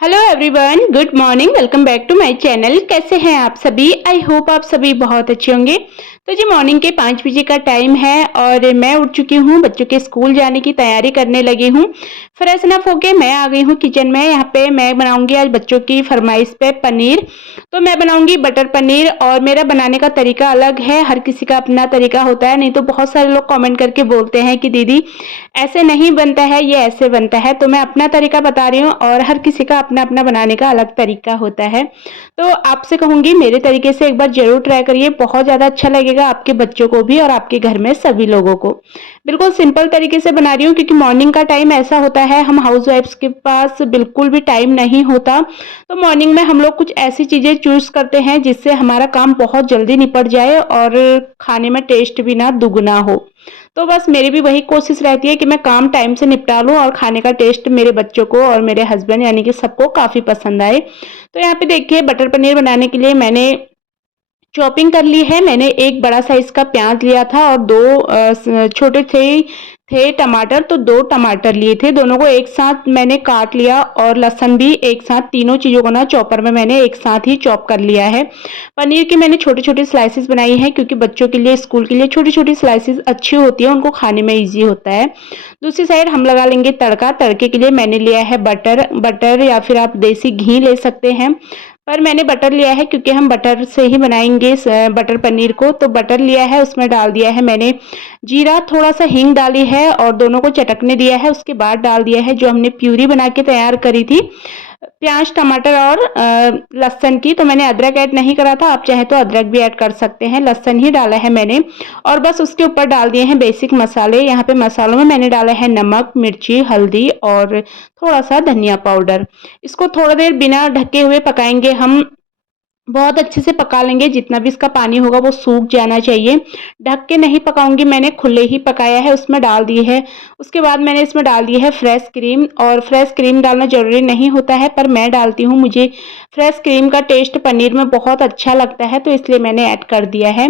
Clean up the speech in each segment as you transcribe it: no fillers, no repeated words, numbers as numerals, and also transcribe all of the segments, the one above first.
Hello everyone, good morning. Welcome back to my channel. कैसे हैं आप सभी? आई होप आप सभी बहुत अच्छे होंगे। तो जी मॉर्निंग के 5 बजे का टाइम है और मैं उठ चुकी हूँ। बच्चों के स्कूल जाने की तैयारी करने लगी हूँ। फ्रेश अप होके मैं आ गई हूँ किचन में। यहाँ पे मैं बनाऊंगी आज बच्चों की फरमाइश पे पनीर। तो मैं बनाऊंगी बटर पनीर और मेरा बनाने का तरीका अलग है। हर किसी का अपना तरीका होता है। नहीं तो बहुत सारे लोग कॉमेंट करके बोलते हैं कि दीदी ऐसे नहीं बनता है, ये ऐसे बनता है। तो मैं अपना तरीका बता रही हूँ और हर किसी का अपना अपना बनाने का अलग तरीका होता है। तो आपसे कहूँगी मेरे तरीके से एक बार ज़रूर ट्राई करिए। बहुत ज़्यादा अच्छा लगेगा आपके बच्चों को भी और आपके घर में सभी लोगों को। बिल्कुल सिंपल तरीके से बना रही हूँ क्योंकि मॉर्निंग का टाइम ऐसा होता है, हम हाउस वाइफ्स के पास बिल्कुल भी टाइम नहीं होता। तो मॉर्निंग में हम लोग कुछ ऐसी चीज़ें चूज़ करते हैं जिससे हमारा काम बहुत जल्दी निपट जाए और खाने में टेस्ट भी ना दुगना हो। तो बस मेरी भी वही कोशिश रहती है कि मैं काम टाइम से निपटा लूँ और खाने का टेस्ट मेरे बच्चों को और मेरे हस्बैंड यानी कि सबको काफ़ी पसंद आए। तो यहाँ पे देखिए बटर पनीर बनाने के लिए मैंने चॉपिंग कर ली है। मैंने एक बड़ा साइज़ का प्याज़ लिया था और 2 छोटे थे टमाटर, तो 2 टमाटर लिए थे। दोनों को एक साथ मैंने काट लिया और लहसुन भी एक साथ, तीनों चीज़ों को ना चॉपर में मैंने एक साथ ही चॉप कर लिया है। पनीर की मैंने छोटी-छोटी स्लाइसेस बनाई हैं क्योंकि बच्चों के लिए, स्कूल के लिए छोटी-छोटी स्लाइसेस अच्छी होती है, उनको खाने में ईज़ी होता है। दूसरी साइड हम लगा लेंगे तड़का। तड़के के लिए मैंने लिया है बटर या फिर आप देसी घी ले सकते हैं। पर मैंने बटर लिया है क्योंकि हम बटर से ही बनाएंगे बटर पनीर को। तो बटर लिया है, उसमें डाल दिया है मैंने जीरा, थोड़ा सा हींग डाली है और दोनों को चटकने दिया है। उसके बाद डाल दिया है जो हमने प्यूरी बना के तैयार करी थी, प्याज टमाटर और लहसुन की। तो मैंने अदरक ऐड नहीं करा था, आप चाहे तो अदरक भी ऐड कर सकते हैं। लहसुन ही डाला है मैंने और बस उसके ऊपर डाल दिए हैं बेसिक मसाले। यहाँ पे मसालों में मैंने डाला है नमक, मिर्ची, हल्दी और थोड़ा सा धनिया पाउडर। इसको थोड़ा देर बिना ढके हुए पकाएंगे हम। बहुत अच्छे से पका लेंगे, जितना भी इसका पानी होगा वो सूख जाना चाहिए। ढक के नहीं पकाऊंगी, मैंने खुले ही पकाया है। उसमें डाल दी है, उसके बाद मैंने इसमें डाल दी है फ्रेश क्रीम। और फ्रेश क्रीम डालना ज़रूरी नहीं होता है पर मैं डालती हूँ, मुझे फ्रेश क्रीम का टेस्ट पनीर में बहुत अच्छा लगता है तो इसलिए मैंने ऐड कर दिया है।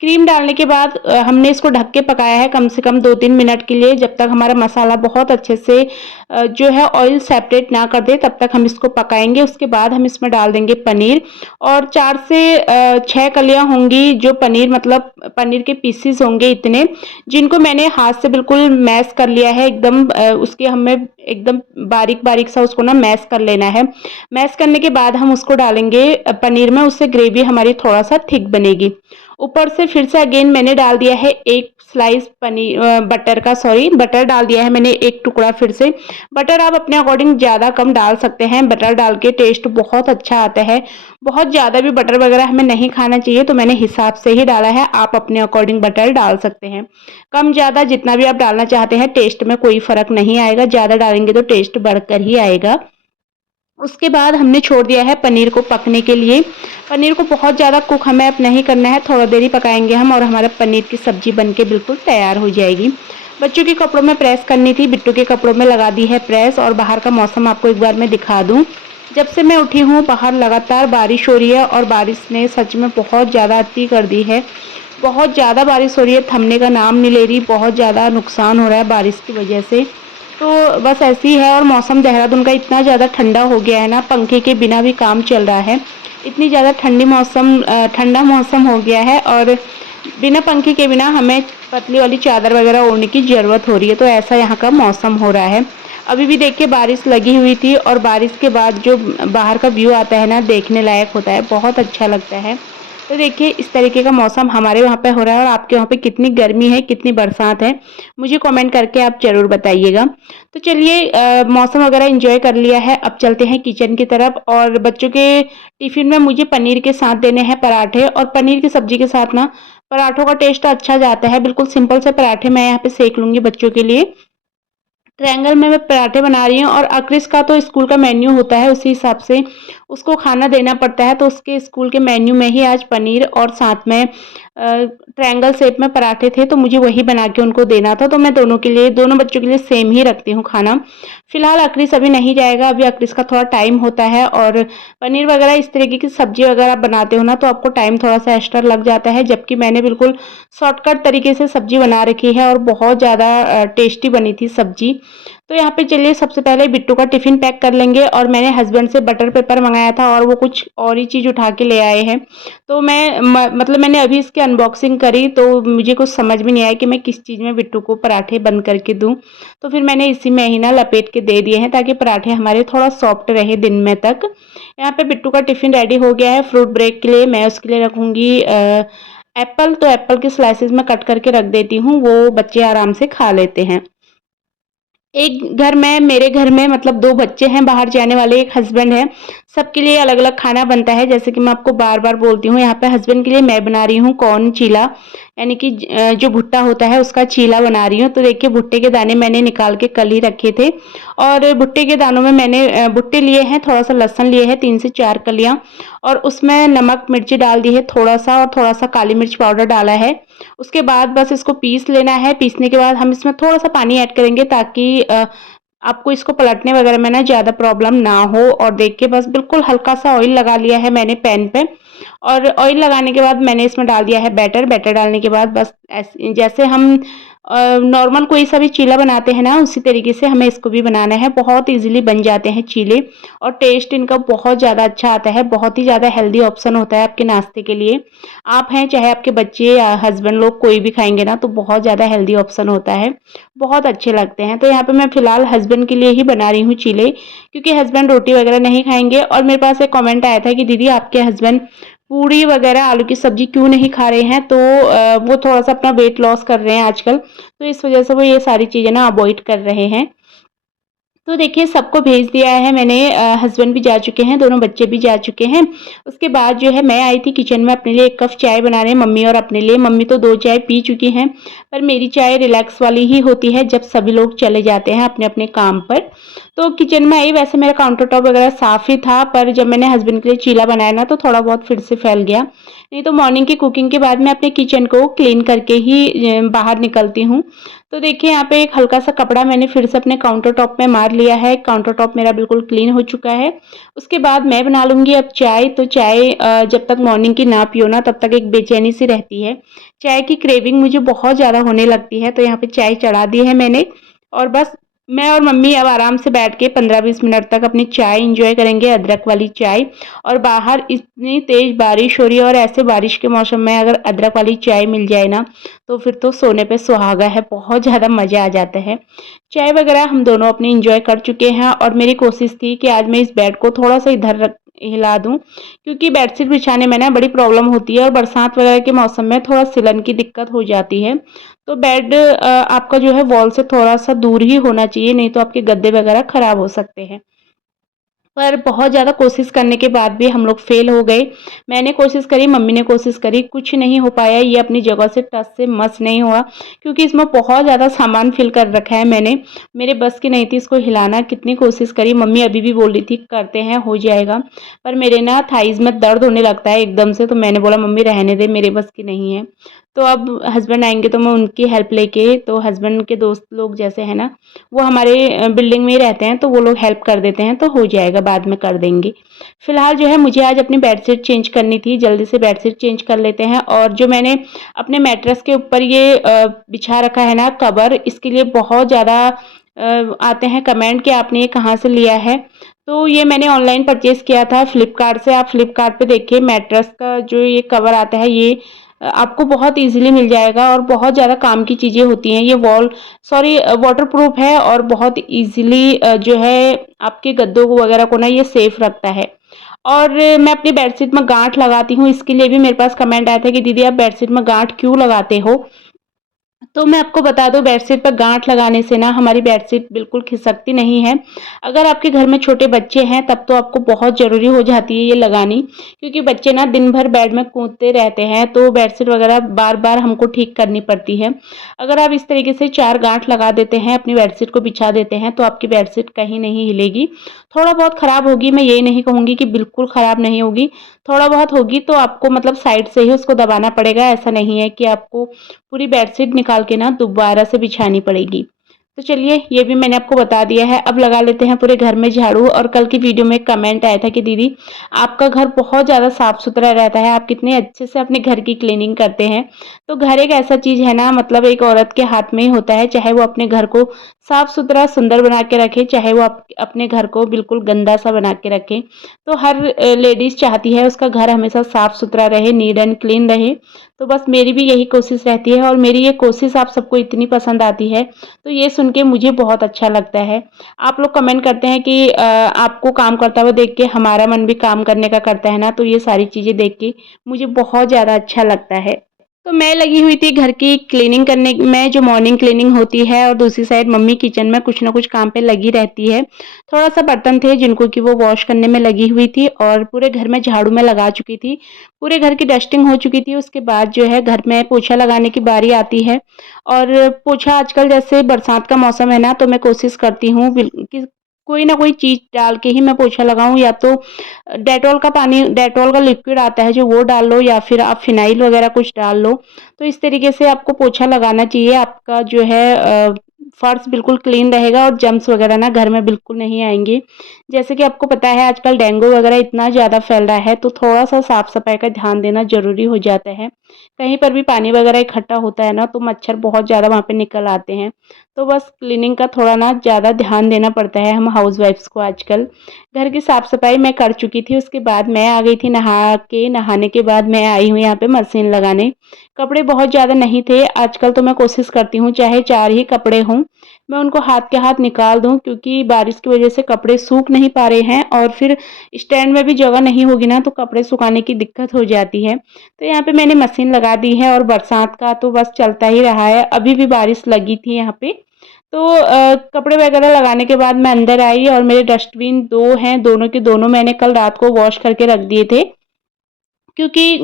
क्रीम डालने के बाद हमने इसको ढक के पकाया है कम से कम 2-3 मिनट के लिए, जब तक हमारा मसाला बहुत अच्छे से जो है ऑयल सेपरेट ना कर दे तब तक हम इसको पकाएंगे। उसके बाद हम इसमें डाल देंगे पनीर और 4 से 6 कलियाँ होंगी जो पनीर, मतलब पनीर के पीसेस होंगे इतने, जिनको मैंने हाथ से बिल्कुल मैश कर लिया है एकदम। उसके हमें एकदम बारीक बारीक सा उसको ना मैश कर लेना है। मैश करने के बाद हम उसको डालेंगे पनीर में, उससे ग्रेवी हमारी थोड़ा सा थिक बनेगी। ऊपर से फिर से अगेन मैंने डाल दिया है एक स्लाइस पनीर बटर डाल दिया है मैंने एक टुकड़ा। फिर से बटर आप अपने अकॉर्डिंग ज़्यादा कम डाल सकते हैं, बटर डाल के टेस्ट बहुत अच्छा आता है। बहुत ज़्यादा भी बटर वगैरह हमें नहीं खाना चाहिए तो मैंने हिसाब से ही डाला है, आप अपने अकॉर्डिंग बटर डाल सकते हैं। कम ज़्यादा जितना भी आप डालना चाहते हैं, टेस्ट में कोई फ़र्क नहीं आएगा, ज़्यादा डालेंगे तो टेस्ट बढ़कर ही आएगा। उसके बाद हमने छोड़ दिया है पनीर को पकने के लिए। पनीर को बहुत ज़्यादा कुक हमें अब नहीं करना है, थोड़ा देर ही पकाएंगे हम और हमारा पनीर की सब्ज़ी बनके बिल्कुल तैयार हो जाएगी। बच्चों के कपड़ों में प्रेस करनी थी, बिट्टू के कपड़ों में लगा दी है प्रेस। और बाहर का मौसम आपको एक बार मैं दिखा दूँ। जब से मैं उठी हूँ बाहर लगातार बारिश हो रही है और बारिश ने सच में बहुत ज़्यादा अति कर दी है। बहुत ज़्यादा बारिश हो रही है, थमने का नाम नहीं ले रही। बहुत ज़्यादा नुकसान हो रहा है बारिश की वजह से। तो बस ऐसी है। और मौसम देहरादून का इतना ज़्यादा ठंडा हो गया है ना, पंखे के बिना भी काम चल रहा है। इतनी ज़्यादा ठंडा मौसम हो गया है और बिना पंखे के बिना हमें पतली वाली चादर वगैरह ओढ़ने की ज़रूरत हो रही है। तो ऐसा यहाँ का मौसम हो रहा है। अभी भी देखिए बारिश लगी हुई थी और बारिश के बाद जो बाहर का व्यू आता है ना, देखने लायक होता है, बहुत अच्छा लगता है। तो देखिए इस तरीके का मौसम हमारे वहाँ पे हो रहा है। और आपके वहाँ पे कितनी गर्मी है, कितनी बरसात है, मुझे कमेंट करके आप ज़रूर बताइएगा। तो चलिए मौसम वगैरह एंजॉय कर लिया है, अब चलते हैं किचन की तरफ। और बच्चों के टिफ़िन में मुझे पनीर के साथ देने हैं पराठे, और पनीर की सब्ज़ी के साथ ना पराठों का टेस्ट अच्छा जाता है। बिल्कुल सिंपल से पराठे मैं यहाँ पे सेक लूँगी बच्चों के लिए। ट्रायंगल में मैं पराठे बना रही हूँ और अक्रिस का तो स्कूल का मेन्यू होता है, उसी हिसाब से उसको खाना देना पड़ता है। तो उसके स्कूल के मेन्यू में ही आज पनीर और साथ में ट्रायंगल शेप में पराठे थे तो मुझे वही बना के उनको देना था। तो मैं दोनों बच्चों के लिए सेम ही रखती हूँ खाना। फिलहाल अक्रिस अभी नहीं जाएगा, अभी अक्रिस का थोड़ा टाइम होता है। और पनीर वगैरह इस तरीके की सब्जी वगैरह बनाते हो ना तो आपको टाइम थोड़ा सा एक्स्ट्रा लग जाता है, जबकि मैंने बिल्कुल शॉर्टकट तरीके से सब्जी बना रखी है और बहुत ज़्यादा टेस्टी बनी थी सब्जी। तो यहाँ पे चलिए सबसे पहले बिट्टू का टिफ़िन पैक कर लेंगे। और मैंने हस्बैंड से बटर पेपर मँगाया था और वो कुछ और ही चीज़ उठा के ले आए हैं। तो मैं मतलब मैंने अभी इसकी अनबॉक्सिंग करी तो मुझे कुछ समझ में नहीं आया कि मैं किस चीज़ में बिट्टू को पराठे बंद करके दूँ। तो फिर मैंने इसी में ही ना लपेट के दे दिए हैं ताकि पराठे हमारे थोड़ा सॉफ्ट रहे दिन में तक। यहाँ पे बिट्टू का टिफ़िन रेडी हो गया है फ्रूट ब्रेक के लिए। मैं उसके लिए रखूँगी एप्पल। तो एप्पल के स्लाइसेस मैं कट करके रख देती हूँ, वो बच्चे आराम से खा लेते हैं। एक घर में मेरे घर में मतलब 2 बच्चे हैं बाहर जाने वाले, एक हस्बैंड है। सबके लिए अलग-अलग खाना बनता है, जैसे कि मैं आपको बार-बार बोलती हूँ। यहाँ पे हस्बैंड के लिए मैं बना रही हूँ कॉर्न चीला, यानी कि जो भुट्टा होता है उसका चीला बना रही हूँ। तो देखिए भुट्टे के दाने मैंने निकाल के कल ही रखे थे और भुट्टे के दानों में मैंने भुट्टे लिए हैं, थोड़ा-सा लहसुन लिए हैं 3 से 4 कलियाँ और उसमें नमक, मिर्ची डाल दी है थोड़ा-सा और थोड़ा-सा काली मिर्च पाउडर डाला है। उसके बाद बस इसको पीस लेना है। पीसने के बाद हम इसमें थोड़ा-सा पानी ऐड करेंगे ताकि आपको इसको पलटने वगैरह में ना ज़्यादा प्रॉब्लम ना हो। और देखिए बस बिल्कुल हल्का-सा ऑयल लगा लिया है मैंने पैन पे और ऑयल लगाने के बाद मैंने इसमें डाल दिया है बैटर। बैटर डालने के बाद बस जैसे हम नॉर्मल कोई सा भी चीला बनाते हैं ना, उसी तरीके से हमें इसको भी बनाना है। बहुत ईज़िली बन जाते हैं चीले और टेस्ट इनका बहुत ज़्यादा अच्छा आता है। बहुत ही ज़्यादा हेल्दी ऑप्शन होता है आपके नाश्ते के लिए। आप हैं चाहे आपके बच्चे या हस्बैंड लोग कोई भी खाएँगे ना, तो बहुत ज़्यादा हेल्दी ऑप्शन होता है। बहुत अच्छे लगते हैं। तो यहाँ पे मैं फ़िलहाल हस्बैंड के लिए ही बना रही हूँ चीले, क्योंकि हस्बैंड रोटी वगैरह नहीं खाएँगे। और मेरे पास एक कमेंट आया था कि दीदी आपके हस्बैंड पूड़ी वगैरह आलू की सब्ज़ी क्यों नहीं खा रहे हैं? तो वो थोड़ा-सा अपना वेट लॉस कर रहे हैं आजकल, तो इस वज़ह से वो ये सारी चीज़ें ना अवॉइड कर रहे हैं। तो देखिए सबको भेज दिया है मैंने, हस्बैंड भी जा चुके हैं, दोनों बच्चे भी जा चुके हैं। उसके बाद जो है मैं आई थी किचन में अपने लिए 1 कप चाय बनाने, मम्मी और अपने लिए। मम्मी तो 2 चाय पी चुकी हैं, पर मेरी चाय रिलैक्स वाली ही होती है जब सभी लोग चले जाते हैं अपने-अपने काम पर। तो किचन में आई, वैसे मेरा काउंटर टॉप वगैरह साफ़ ही था, पर जब मैंने हस्बैंड के लिए चीला बनाया ना तो थोड़ा बहुत फिर से फैल गया। नहीं तो मॉर्निंग की कुकिंग के बाद मैं अपने किचन को क्लीन करके ही बाहर निकलती हूँ। तो देखिए यहाँ पे एक हल्का-सा कपड़ा मैंने फिर से अपने काउंटर टॉप में मार लिया है। काउंटर टॉप मेरा बिल्कुल क्लीन हो चुका है। उसके बाद मैं बना लूँगी अब चाय। तो चाय जब तक मॉर्निंग की ना पियो ना तब तक एक बेचैनी सी रहती है। चाय की क्रेविंग मुझे बहुत ज़्यादा होने लगती है, तो यहाँ पे चाय चढ़ा दी है मैंने और बस मैं और मम्मी अब आराम से बैठ के 15-20 मिनट तक अपनी चाय एन्जॉय करेंगे, अदरक वाली चाय। और बाहर इतनी तेज़ बारिश हो रही है और ऐसे बारिश के मौसम में अगर अदरक वाली चाय मिल जाए ना, तो फिर तो सोने पे सुहागा है, बहुत ज़्यादा मज़ा आ जाता है। चाय वगैरह हम दोनों अपनी एन्जॉय कर चुके हैं और मेरी कोशिश थी कि आज मैं इस बेड को थोड़ा-सा इधर हिला दूँ, क्योंकि बेडशीट बिछाने में ना बड़ी प्रॉब्लम होती है और बरसात वगैरह के मौसम में थोड़ा सिलन की दिक्कत हो जाती है। तो बेड आपका जो है वॉल से थोड़ा-सा दूर ही होना चाहिए, नहीं तो आपके गद्दे वगैरह खराब हो सकते हैं। पर बहुत ज़्यादा कोशिश करने के बाद भी हम लोग फ़ेल हो गए। मैंने कोशिश करी, मम्मी ने कोशिश करी, कुछ नहीं हो पाया। ये अपनी जगह से टस से मस नहीं हुआ, क्योंकि इसमें बहुत ज़्यादा सामान फ़िल कर रखा है मैंने। मेरे बस की नहीं थी इसको हिलाना, कितनी कोशिश करी। मम्मी अभी भी बोल रही थी करते हैं, हो जाएगा। पर मेरे ना थाइज़ में दर्द होने लगता है एकदम से, तो मैंने बोला मम्मी रहने दे, मेरे बस की नहीं है। तो अब हस्बैंड आएँगे तो मैं उनकी हेल्प लेके, तो हस्बैंड के दोस्त लोग जैसे हैं ना, वो हमारे बिल्डिंग में ही रहते हैं, तो वो लोग हेल्प कर देते हैं, तो हो जाएगा, बाद में कर देंगे। फिलहाल जो है मुझे आज अपनी बेडशीट चेंज करनी थी, जल्दी से बेडशीट चेंज कर लेते हैं। और जो मैंने अपने मैट्रेस के ऊपर ये बिछा रखा है ना कवर, इसके लिए बहुत ज़्यादा आते हैं कमेंट कि आपने ये कहाँ से लिया है। तो ये मैंने ऑनलाइन परचेज़ किया था फ्लिपकार्ट से। आप फ्लिपकार्ट पे देखिए मैट्रेस का जो ये कवर आता है, ये आपको बहुत ईज़िली मिल जाएगा और बहुत ज़्यादा काम की चीज़ें होती हैं। ये वाटरप्रूफ है और बहुत ईज़िली जो है आपके गद्दों को वगैरह को ना ये सेफ रखता है। और मैं अपनी बेडशीट में गाँठ लगाती हूँ, इसके लिए भी मेरे पास कमेंट आया था कि दीदी आप बेडशीट में गाँठ क्यों लगाते हो? तो मैं आपको बता दूँ, बेडशीट पर गाँठ लगाने से ना हमारी बेडशीट बिल्कुल खिसकती नहीं है। अगर आपके घर में छोटे बच्चे हैं तब तो आपको बहुत ज़रूरी हो जाती है ये लगानी, क्योंकि बच्चे ना दिन भर बेड में कूदते रहते हैं, तो बेडशीट वगैरह बार-बार हमको ठीक करनी पड़ती है। अगर आप इस तरीके से 4 गाँठ लगा देते हैं, अपनी बेडशीट को बिछा देते हैं, तो आपकी बेडशीट कहीं नहीं हिलेगी। थोड़ा बहुत ख़राब होगी, मैं ये नहीं कहूँगी कि बिल्कुल ख़राब नहीं होगी, थोड़ा बहुत होगी तो आपको मतलब साइड से ही उसको दबाना पड़ेगा। ऐसा नहीं है कि आपको पूरी बेडशीट निकाल के ना दोबारा से बिछानी पड़ेगी। तो चलिए ये भी मैंने आपको बता दिया है। अब लगा लेते हैं पूरे घर में झाड़ू। और कल की वीडियो में कमेंट आया था कि दीदी आपका घर बहुत ज़्यादा साफ़ सुथरा रहता है, आप कितने अच्छे से अपने घर की क्लीनिंग करते हैं। तो घर एक ऐसा चीज़ है ना, मतलब एक औरत के हाथ में ही होता है, चाहे वो अपने घर को साफ़ सुथरा सुंदर बना के रखे, चाहे वो अपने घर को बिल्कुल गंदा सा बना के रखे। तो हर लेडीज़ चाहती है उसका घर हमेशा साफ़ सुथरा रहे, नीट एंड क्लीन रहे। तो बस मेरी भी यही कोशिश रहती है और मेरी ये कोशिश आप सबको इतनी पसंद आती है, तो ये सुन के मुझे बहुत अच्छा लगता है। आप लोग कमेंट करते हैं कि आपको काम करता हुआ देख के हमारा मन भी काम करने का करता है ना, तो ये सारी चीज़ें देख के मुझे बहुत ज़्यादा अच्छा लगता है। तो मैं लगी हुई थी घर की क्लीनिंग करने में, जो मॉर्निंग क्लीनिंग होती है, और दूसरी साइड मम्मी किचन में कुछ ना कुछ काम पे लगी रहती है। थोड़ा-सा बर्तन थे जिनको कि वो वॉश करने में लगी हुई थी और पूरे घर में झाड़ू मैं लगा चुकी थी। पूरे घर की डस्टिंग हो चुकी थी, उसके बाद जो है घर में पोछा लगाने की बारी आती है। और पोछा आजकल जैसे बरसात का मौसम है ना, तो मैं कोशिश करती हूँ कि कोई ना कोई चीज़ डाल के ही मैं पोछा लगाऊँ, या तो डेटॉल का पानी, डेटॉल का लिक्विड आता है जो वो डाल लो, या फिर आप फिनाइल वगैरह कुछ डाल लो। तो इस तरीके से आपको पोछा लगाना चाहिए। आपका जो है फर्श बिल्कुल क्लीन रहेगा और जर्म्स वगैरह ना घर में बिल्कुल नहीं आएँगे। जैसे कि आपको पता है आजकल डेंगू वगैरह इतना ज़्यादा फैल रहा है, तो थोड़ा-सा साफ-सफाई का ध्यान देना ज़रूरी हो जाता है। कहीं पर भी पानी वगैरह इकट्ठा होता है ना, तो मच्छर बहुत ज़्यादा वहाँ पे निकल आते हैं। तो बस क्लीनिंग का थोड़ा ना ज़्यादा ध्यान देना पड़ता है हम हाउसवाइफ्स को आजकल। घर की साफ-सफाई मैं कर चुकी थी, उसके बाद मैं आ गई थी नहा के। नहाने के बाद मैं आई हूँ यहाँ पे मशीन लगाने। कपड़े बहुत ज़्यादा नहीं थे, आजकल तो मैं कोशिश करती हूँ चाहे 4 ही कपड़े हों, मैं उनको हाथ के हाथ निकाल दूँ, क्योंकि बारिश की वज़ह से कपड़े सूख नहीं पा रहे हैं और फिर स्टैंड में भी जगह नहीं होगी ना, तो कपड़े सुखाने की दिक्कत हो जाती है। तो यहाँ पे मैंने मशीन लगा दी है और बरसात का तो बस चलता ही रहा है। अभी भी बारिश लगी थी यहाँ पे। तो कपड़े वगैरह लगाने के बाद मैं अंदर आई और मेरे डस्टबिन 2 हैं, दोनों के दोनों मैंने कल रात को वॉश करके रख दिए थे। क्योंकि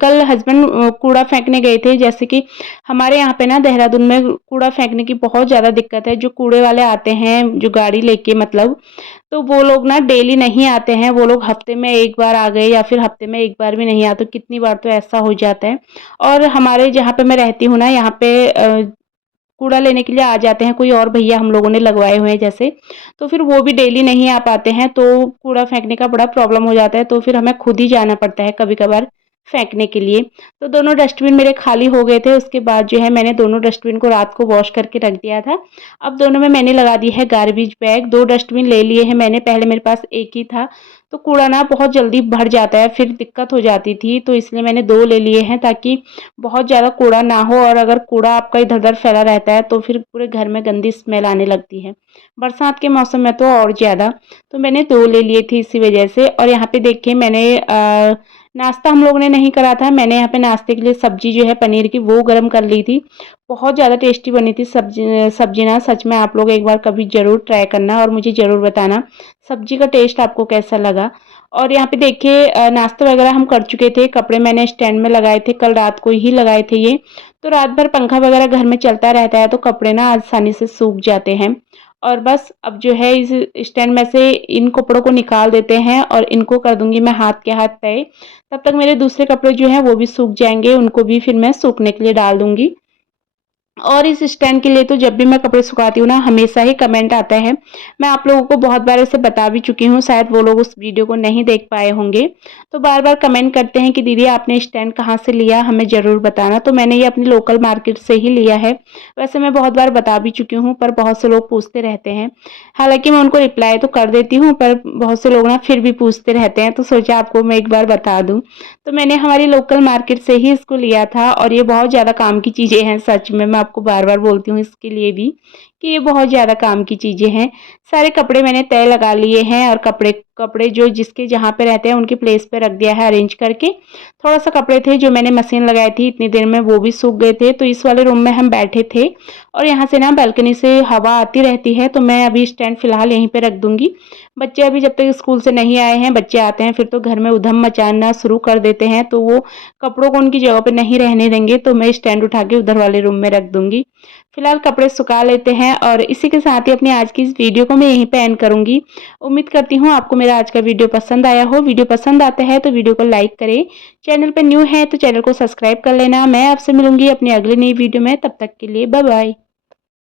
कल हस्बैंड कूड़ा फेंकने गए थे। जैसे कि हमारे यहाँ पे ना देहरादून में कूड़ा फेंकने की बहुत ज़्यादा दिक्कत है। जो कूड़े वाले आते हैं, जो गाड़ी लेके मतलब, तो वो लोग ना डेली नहीं आते हैं। वो लोग हफ्ते में 1 बार आ गए या फिर हफ्ते में 1 बार भी नहीं आते, कितनी बार तो ऐसा हो जाता है। और हमारे जहाँ पे मैं रहती हूँ ना, यहाँ पे कूड़ा लेने के लिए आ जाते हैं कोई और भैया, हम लोगों ने लगवाए हुए हैं जैसे, तो फिर वो भी डेली नहीं आ पाते हैं, तो कूड़ा फेंकने का बड़ा प्रॉब्लम हो जाता है, तो फिर हमें खुद ही जाना पड़ता है कभी-कभार फेंकने के लिए। तो दोनों डस्टबिन मेरे खाली हो गए थे, उसके बाद जो है मैंने दोनों डस्टबिन को रात को वॉश करके रख दिया था। अब दोनों में मैंने लगा दी है गार्बेज बैग, 2 डस्टबिन ले लिए हैं मैंने, पहले मेरे पास 1 ही था, तो कूड़ा ना बहुत जल्दी भर जाता है, फिर दिक्कत हो जाती थी, तो इसलिए मैंने 2 ले लिए हैं, ताकि बहुत ज़्यादा कूड़ा ना हो। और अगर कूड़ा आपका इधर-उधर फैला रहता है, तो फिर पूरे घर में गंदी स्मेल आने लगती है। बरसात के मौसम में तो और ज़्यादा। तो मैंने 2 ले लिए थे इसी वजह से। और यहाँ पे देखिए मैंने नाश्ता हम लोगों ने नहीं करा था। मैंने यहाँ पे नाश्ते के लिए सब्ज़ी जो है पनीर की, वो गरम कर ली थी। बहुत ज़्यादा टेस्टी बनी थी सब्ज़ी ना, सच में आप लोग एक बार कभी ज़रूर ट्राई करना और मुझे ज़रूर बताना सब्ज़ी का टेस्ट आपको कैसा लगा। और यहाँ पे देखिए नाश्ता वगैरह हम कर चुके थे, कपड़े मैंने स्टैंड में लगाए थे, कल रात को ही लगाए थे ये। तो रात भर पंखा वगैरह घर में चलता रहता है, तो कपड़े ना आसानी से सूख जाते हैं। और बस अब जो है इस स्टैंड में से इन कपड़ों को निकाल देते हैं और इनको कर दूँगी मैं हाथ के हाथ तय। तब तक मेरे दूसरे कपड़े जो हैं वो भी सूख जाएँगे, उनको भी फिर मैं सूखने के लिए डाल दूँगी। और इस स्टैंड के लिए तो जब भी मैं कपड़े सुखाती हूँ ना, हमेशा ही कमेंट आता है। मैं आप लोगों को बहुत बार ऐसे बता भी चुकी हूँ, शायद वो लोग उस वीडियो को नहीं देख पाए होंगे। तो बार-बार कमेंट करते हैं कि दीदी आपने स्टैंड कहाँ से लिया, हमें ज़रूर बताना। तो मैंने ये अपनी लोकल मार्केट से ही लिया है। वैसे मैं बहुत बार बता भी चुकी हूँ, पर बहुत से लोग पूछते रहते हैं। हालाँकि मैं उनको रिप्लाई तो कर देती हूँ, पर बहुत से लोग ना फिर भी पूछते रहते हैं, तो सोचा आपको मैं एक बार बता दूँ। तो मैंने हमारी लोकल मार्केट से ही इसको लिया था और ये बहुत ज़्यादा काम की चीज़ें हैं, सच में मैं आपको बार-बार बोलती हूँ इसके लिए भी कि ये बहुत ज़्यादा काम की चीज़ें हैं। सारे कपड़े मैंने तय लगा लिए हैं और कपड़े कपड़े जो जिसके जहाँ पे रहते हैं उनकी प्लेस पे रख दिया है अरेंज करके। थोड़ा-सा कपड़े थे जो मैंने मशीन लगाई थी इतनी देर में, वो भी सूख गए थे। तो इस वाले रूम में हम बैठे थे और यहाँ से ना बालकनी से हवा आती रहती है, तो मैं अभी स्टैंड फ़िलहाल यहीं पे रख दूँगी। बच्चे अभी जब तक स्कूल से नहीं आए हैं, बच्चे आते हैं फिर तो घर में उधम मचाना शुरू कर देते हैं, तो वो कपड़ों को उनकी जगह पे नहीं रहने देंगे, तो मैं स्टैंड उठा के उधर वाले रूम में रख दूँगी। फिलहाल कपड़े सुखा लेते हैं और इसी के साथ ही अपनी आज की इस वीडियो को मैं यहीं पे एंड करूँगी। उम्मीद करती हूँ आपको मेरा आज का वीडियो पसंद आया हो। वीडियो पसंद आता है तो वीडियो को लाइक करें। चैनल पे न्यू है तो चैनल को सब्सक्राइब कर लेना। मैं आपसे मिलूँगी अपनी अगली नई वीडियो में, तब तक के लिए बाय बाय।